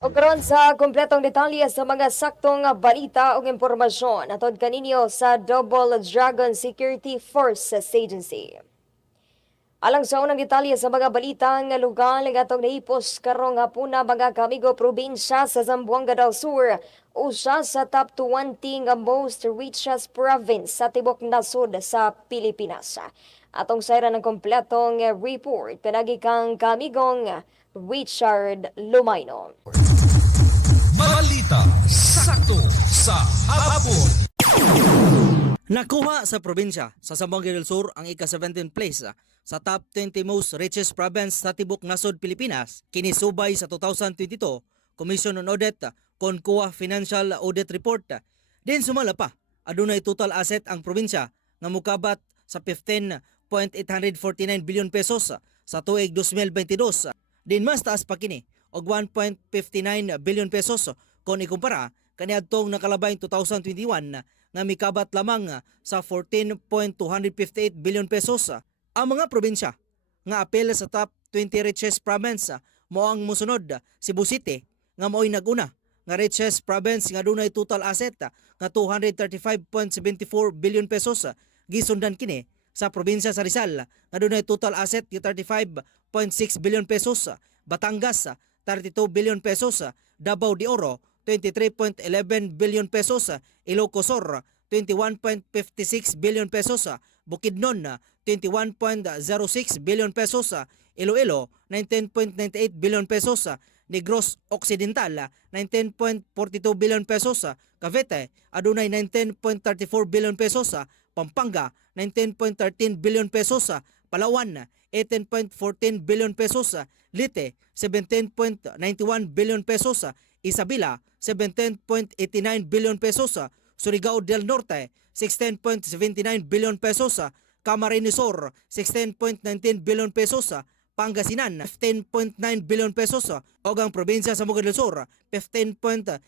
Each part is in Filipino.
O karon sa kumpletong detalye sa mga saktong balita ug impormasyon atod kaninyo sa Double Dragon Security Forces Agency. Alang sa unang detalye sa mga balitang lugar nga atong nahipos karong hapuna mga kamigo probinsya sa Zamboanga del Sur, usa sa top 20 nga most richest province sa tibok nasod sa Pilipinas. Atong sayra ng kompletong report pinagi kang kamigong Richard Lumayno. Balita sakto sa hapon. Nakuha sa probinsya sa Zamboanga del Sur ang ika-17 place sa top 20 most richest province sa tibok nasod Pilipinas. Kinisubay sa 2022 Commission on Audit Konkuha Financial Audit Report. Din sumala pa, adunay total asset ang probinsya nga mukabat sa 15.849 billion pesos sa tuig 2022. Din mas taas pa kini og 1.59 billion pesos kung ikumpara kaniadtong nakalabay 2021 nga mikabat lamang sa 14.258 billion pesos. Ang mga probinsya nga apel sa top 20 richest province mao ang mosunod: Cebu City nga mao'y naguna nga richest province nga dunay total asset nga 235.74 billion pesos. Gisundan kini sa probinsya sa Rizal nga dunay total asset nga 35.6 billion pesos, Batangas 32 billion pesos, Davao de Oro 23.11 billion pesos, Ilocos Sur 21.56 billion pesos, Bukidnon 21.06 billion pesos, Iloilo 19.98 billion pesos, Negros Occidental 19.42 billion pesos, Cavite adunay 19.34 billion pesos, Pampanga 19.13 billion pesos, Palawan 18.14 billion pesos, Leyte 17.91 billion pesos, Isabela 17.89 billion pesos, Surigao del Norte 16.79 billion pesos, Camarines Sur 16.19 billion pesos, Pangasinan 15.9 billion pesos, ug ang probinsya sa Zamboanga del Sur 15.85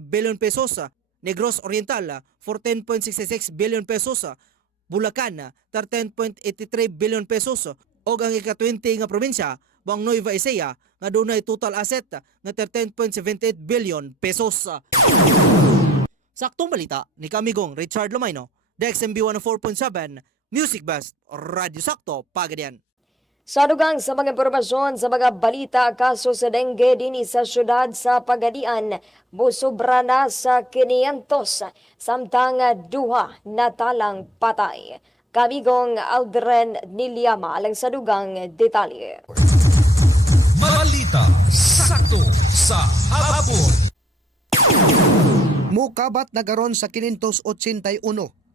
billion pesos, Negros Oriental 14.66 billion pesos, Bulacan 13.83 billion pesos, ug ang ika-20 nga probinsya buang Nueva Ecija nga dunay total asset nga 13.78 billion pesos. Saktong balita ni kamigong Richard Lumayno, DXMB 104.7 Music Best Radio Sakto Pagadian. Sa dugang sa mga impormasyon sa mga balita, kaso sa dengue din sa syudad sa Pagadian, busubra na sa 500, samtang duha na talang patay. Kamigong Aldren Niliama alang sa dugang detalye. Balita sakto sa hapon. Mukabat nagaron sa 581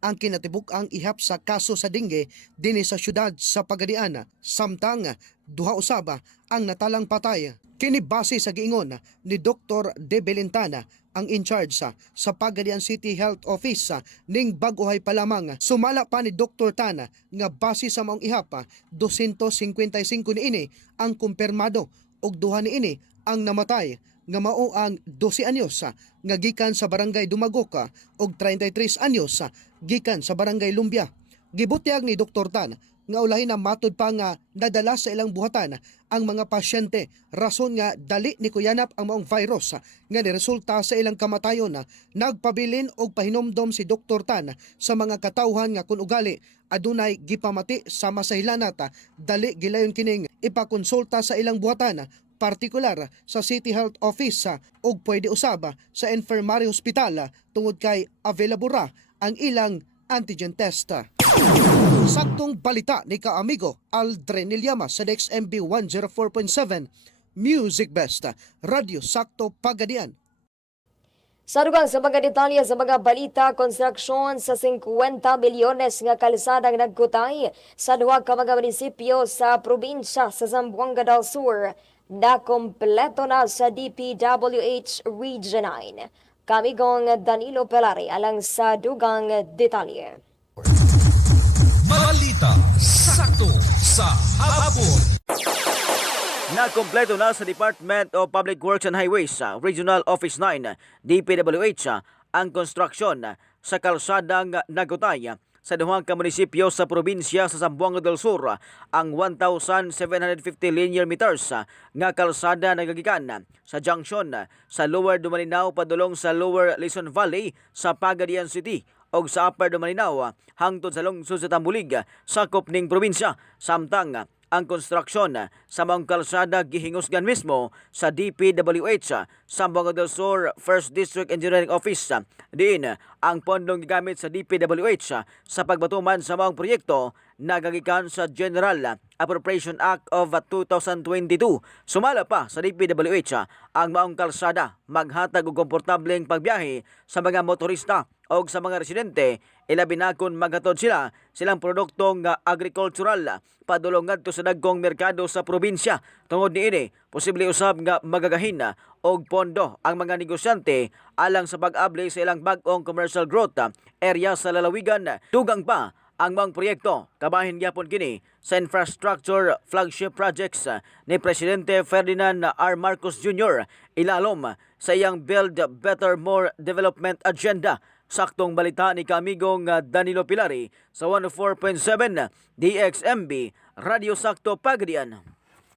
ang kinatibuk-ang ihap sa kaso sa dengue dinhi sa syudad sa Pagadian, samtang duha usaba ang natalang patay. Kini base sa giingon ni Dr. De Belentana, ang in charge sa Pagadian City Health Office, ning baguhay pa lamang. Sumala pa ni Dr. Tana nga base sa maong ihap 255 niini ang kumpirmado ug duha niini ang namatay nga mao ang 12 anyos nga gikan sa barangay Dumagoca ug 33 anyos gikan sa barangay Lumbia. Gibutyag ni Dr. Tan nga ulahin na matud pa nga nadala sa ilang buhatan ang mga pasyente, rason nga dali ni kuyanap ang maong virus nga niresulta sa ilang kamatayon. Nagpabilin og pahinomdom si Dr. Tan sa mga katawhan nga kun ugali adunay gipamati sa masaylanat, dali gilayon kining ipakonsulta sa ilang buhatan, partikular sa City Health Office ug pwede usab sa Infirmary Hospital tungod kay available ra ang ilang antigen test. Saktong balita ni kaamigo Aldren Niliama sa DXMB 104.7 Music Best Radio Sakto Pagadian. Sa dugang sa mga detalye sa mga balita, konstruksyon sa 50 milyones nga kalsadang nagkutay sa duha ka mga munisipyo sa probinsya sa Zamboanga del Sur na kompleto na sa DPWH Region 9. Kamigong Danilo Pelari alang sa dugang detalye. Balita sakto sa hapon. Nakompleto na sa Department of Public Works and Highways Regional Office 9 DPWH ang konstruksyon sa kalsadang nagutay sa duha ka munisipyo sa probinsya sa Zamboanga del Sur ang 1,750 linear meters nga kalsada nagagikan sa junction sa Lower Dumalinao padulong sa Lower Luzon Valley sa Pagadian City og sa Upper Dumalinao hangtod sa lungsod sa Tambulig sakop ning probinsya. Samtang ang konstruksyon sa mga kalsada gihingusgan mismo sa DPWH Zamboanga del Sur 1st District Engineering Office. Diin ang pondong gigamit sa DPWH sa pagbatuman sa mga proyekto nagagikan sa General Appropriation Act of 2022. Sumala pa sa DPWH ang maong kalsada maghatag og komportableng pagbiyahe sa mga motorista o sa mga residente, ilabi na kung maghatod silang produktong agricultural padulong ngadto sa dagkong merkado sa probinsya. Tungod niini, posible usab nga magagahin og pondo ang mga negosyante alang sa pag-abli sa ilang bag-ong commercial growth area sa lalawigan. Dugang pa ang mga proyekto kabahin gyapon kini sa infrastructure flagship projects ni Presidente Ferdinand R. Marcos Jr. ilalom sa iyang Build Better More Development Agenda. Saktong balita ni kamigong Danilo Pilari sa 104.7 DXMB Radio Sakto Pagadian.